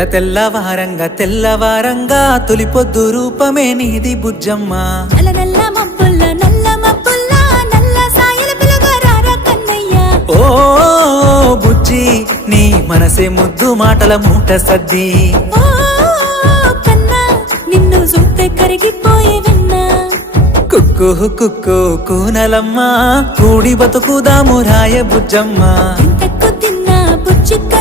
తెల్లవారంగా తెల్లవారంగా తొలి పొద్దు రూపమే నీది బుజ్జమ్మ. నల్ల నల్ల మబ్బుల్ల నల్ల సాయల పిలగారా కన్నయ్య. ఓ బుజ్జి నీ మనసే ముద్దు మాటల మూట సద్ది. ఓ కన్నా నిన్ను చూస్తే కరిగిపోయే విన్నా. కుక్కు కుక్కు కూనలమ్మ కూడి బతుకుదాము రాయ బుజ్జమ్మ. ఇంతకు తిన్నా బుజ్జిక్క